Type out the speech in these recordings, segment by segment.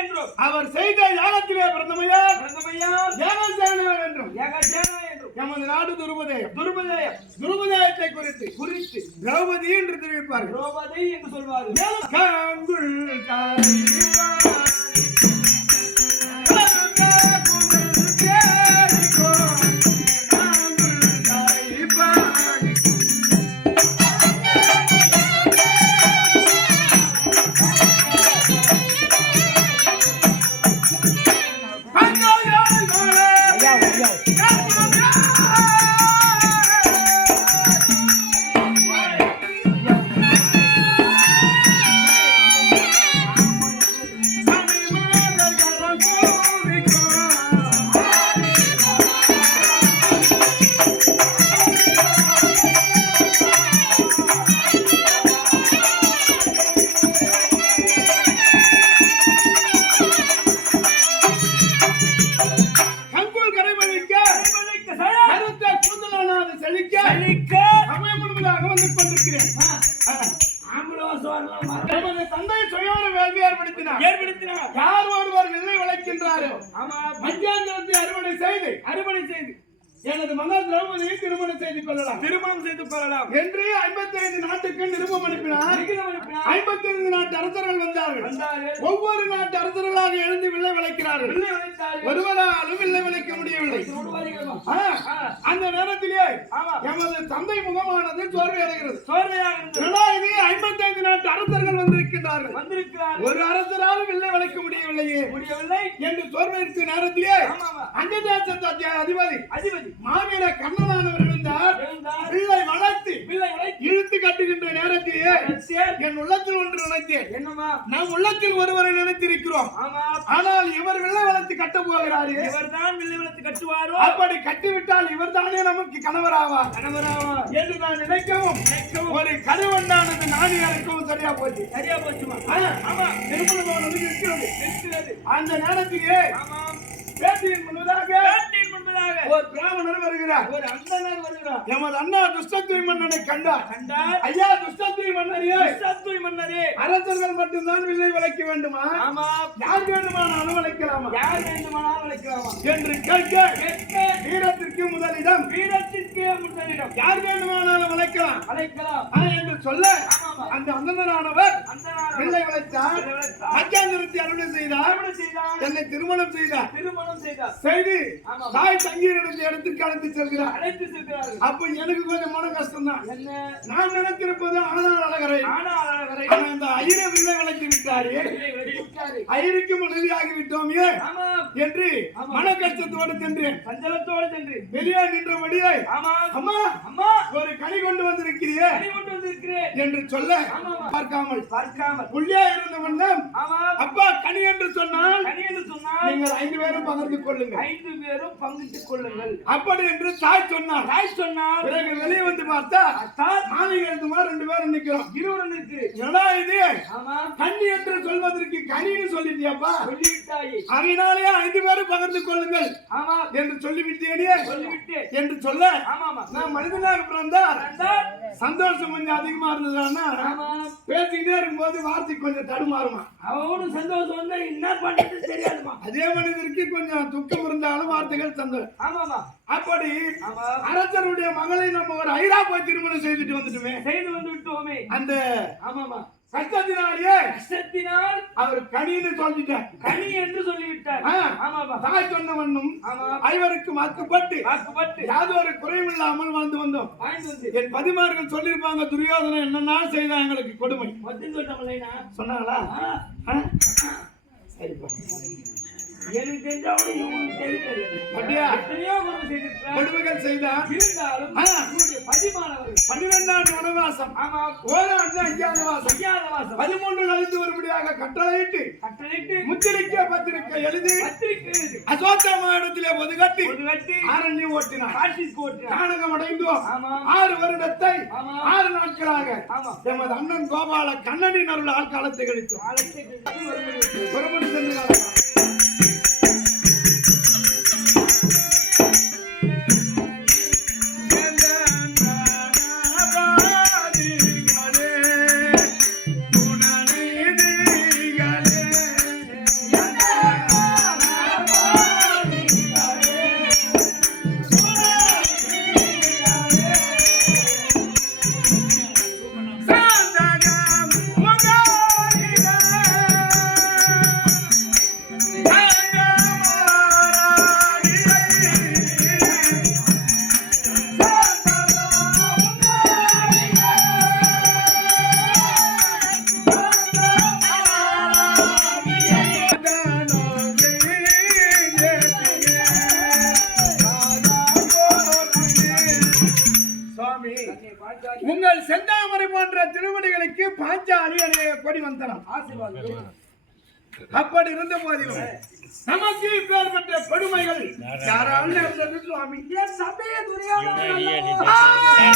என்றும் அவர் செய்த யாகத்திலே பிரதமையார் ஏகசேனா என்றும் எமது நாடு துருபதேயத்தை குறித்து திரௌபதி என்று தெரிவிப்பார். திரௌபதி என்று சொல்வார். தந்தை சுயோன வேள்வி ஏற்படுத்தினார். யார் ஒருவர் வில்லை வளைக்கின்றாரோ மத்தியானத்தை அறுவடை செய்து எனது மகள் திரௌபதியை திருமணம் செய்து கொள்ளலாம் என்று 55 நாட்டுக்கு நிருபம் அனுப்பினார். 55 நாட்டு அரசர்கள் வந்தார்கள். ஒவ்வொரு நாட்டு அரசர்களாக எழுந்து வில்லை வளைக்கிறார்கள். ஒருவராலும் வில்லை வளைக்க முடியவில்லை. அந்த நேரத்திலே எமது தந்தை முகமானது சோர்வையடைகிறது. 55 நாட்டு அரசர்கள் வந்திருக்கிறார்கள். ஒரு அரசராலும் வில்லை வளைக்க முடியவில்லை என்று சோர்வைக்கு நேரத்திலே அந்த தேசத்து அதிபதி மாவீர கண்ணனானவர் எழுந்தார். வில்லை வளர்த்து இழுத்து கட்டுகின்ற நேரத்திலே என் உள்ளத்தில் ஒன்று நினைத்தேன். நாம் உள்ளத்தில் ஒருவரை நினைத்திருக்கிறோம். ஆனால் இவர் வில்லை வளர்த்து கட்ட போகிறார். இவர்தான் வில்லை வளர்த்து கட்டுவாரோ? அப்படி கட்டிவிட்டால் இவர் தானே நமக்கு கணவராவா என்று நான் நினைக்கவும் ஒரு கருவண்டானது நாடி அழைக்கவும் சரியா போச்சுமா. திருமணம் இருக்கிறது. அந்த நேரத்திலே பேட்டியின் முன்பதாக ஒரு பிராமணர் வருகிறார். ஒரு அந்தனர் வருகிறார். எமது அண்ணா துஷ்டத்துவ மன்னனை கண்டார். ஐயா துஷ்டத்துவ மன்னரே, அரசர்கள் மட்டும்தான் வில்லை வளைக்க வேண்டுமா? யார் வேண்டுமானாலும் வளைக்கலாமா என்று கேட்க வீரத்திற்கு முதலிடம் யார் வேண்டுமானாலும் வளைக்கலாம் என்று சொல்ல அந்த அந்தனரானவர் வில்லை வளைத்தார். மத்தியானத்தை அறுவடை செய்தார். என்னை திருமணம் செய்தார். செய்து தாய் தங்கியிருந்த இடத்திற்கு அழைத்து செல்கிறார். அப்ப எனக்கு கொஞ்சம் மன கஷ்டம் தான். நான் நினைத்திருப்பது ஆனால் அழகரை அந்த ஐயர வில்லை வளைத்து விட்டாரு. ஐயருக்கு மனைவியாகி விட்டோமே என்று மன கஷ்டத்தோடு சென்றேன். வெளியே நின்றபடியே அம்மா ஒரு கனி கொண்டு வந்திருக்கிறேன் என்று சொல்ல பார்க்காமல் உள்ளே இருந்த வண்ணம் அப்பா கனி என்று சொன்னால் நீங்கள் 5 பேரும் பகிர்ந்து கொள்ளுங்கள் அப்படி என்று தாய் சொன்னார். பிறகு வெளியே வந்து பார்த்தா மாமிகள் 2 பேரும் நிக்கிறோம். இது கண்ணி என்று சொல்வதற்கு கனின்னு சொல்லிட்டியாப்பா? அதனாலே 5 பேரும் பகிர்ந்து கொள்ளுங்கள் என்று சொல்லிவிட்டேனே என்று சொல்ல நான் மனிதனாக பிறந்தார். சந்தோஷம் கொஞ்சம் அதிகமா இருந்ததுன்னா பேசிக்கிட்டே இருக்கும்போது வார்த்தை கொஞ்சம் தடுமாறுமா. அவனும் சந்தோஷம் வந்து என்ன பண்றது தெரியாதுமா. அதே மனிதருக்கு கொஞ்சம் துக்கம் இருந்தாலும் வார்த்தைகள் சந்தோஷம். அப்படி அரசருடைய மகளை நம்ம ஒரு ஐராபாத் திருமணம் செய்து வந்துட்டோமே. அந்த கஷ்டத்தினால் அவர் கனின்னு சொல்லிட்டார். கனி என்று சொல்லிவிட்டார். தாய் சொன்னவண்ணும் ஐவருக்கு வாக்குப்பட்டு யாதொரு குறையும் இல்லாமல் வாழ்ந்து வந்தோம். என் பதிமார்கள் சொல்லியிருப்பாங்க துரியோதனை என்னன்னா செய்தா எங்களுக்கு கொடுமை சொன்னாங்களா? சரிப்பா எனக்கு தெரிஞ்சவங்க கொடுமைகள் செய்தார். 12 வனவாசம், 5 வாசம், 13 நலிந்து வரும்படியாக கட்டளையிட்டு முத்திரிக்க பத்திரிக்கை எழுதி அசோத்தமா இடத்திலே ஒதுகட்டி ஆரண்யம் ஓட்டினார். நாடகம் அடைந்தோம். 6 வருடத்தை 6 நாட்களாக எமது அண்ணன் கோபால கண்ணனின் அருள் ஆழ்காலத்தை கழித்தோம். புறப்பட்டு சென்று உங்கள் செந்தாமரை போன்ற திருவடிகளுக்கு பாஞ்சாலி அணைய கொடி வந்தனம். அப்படி இருந்த போதிலும் நமக்கு பேர் பெற்ற கொடுமைகள் யாரால் நடந்தது சுவாமி? சபைய துரியோதனன்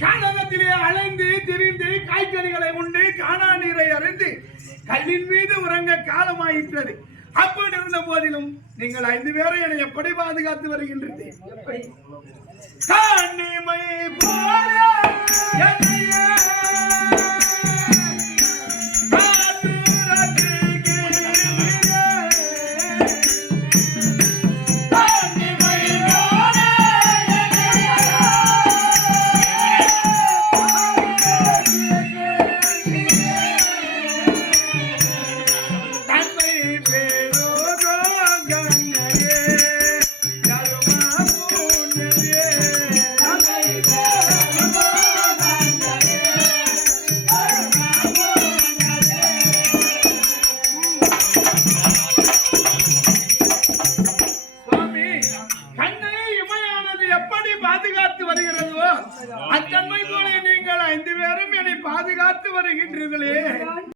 கானகத்திலே அலைந்து திரிந்து காய்கறிகளை உண்டு காணா நீரை அறிந்து கல்லின் மீது உறங்க காலமாயிற்றது. அப்படி இருந்த போதிலும் நீங்கள் 5 பேரை என்னை எப்படி பாதுகாத்து வருகின்றது? கண்ணிமை போல என்னையே பாதுகாத்து வருகின்றீர்களே.